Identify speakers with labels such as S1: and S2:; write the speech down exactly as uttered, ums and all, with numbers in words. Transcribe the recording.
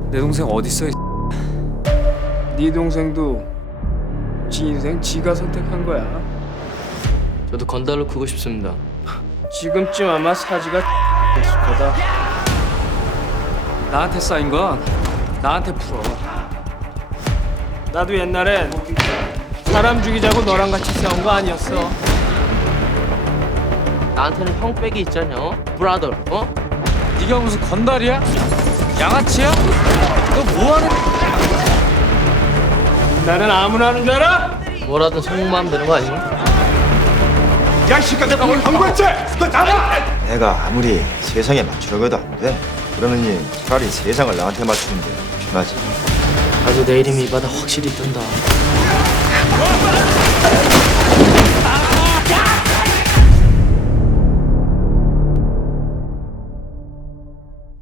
S1: 내 동생 어딨어? 이
S2: 네 동생도 지 인생 지가 선택한 거야.
S3: 저도 건달로 크고 싶습니다.
S2: 지금쯤 아마 사지가 됐을 거다.
S1: 나한테 쌓인 건 나한테 풀어.
S2: 나도 옛날엔 사람 죽이자고 너랑 같이 싸운 거 아니었어.
S3: 나한테는 형 백이 있잖여. 브라더. 어?
S1: 네가 무슨 건달이야? 양아치야? 너 뭐하는?
S2: 나는 아무나 하는 줄 알아?
S3: 뭐라든 성공하면 되는 거 아니니?
S4: 야, 이 새끼야, 내가 오늘 광고했지? 너 나가! 내가 아무리 세상에 맞추려고 해도 안 돼. 그러느니 차라리 세상을 나한테 맞추는 게 편하지.
S3: 나도 내 이름이 이 바다 확실히 뜬다.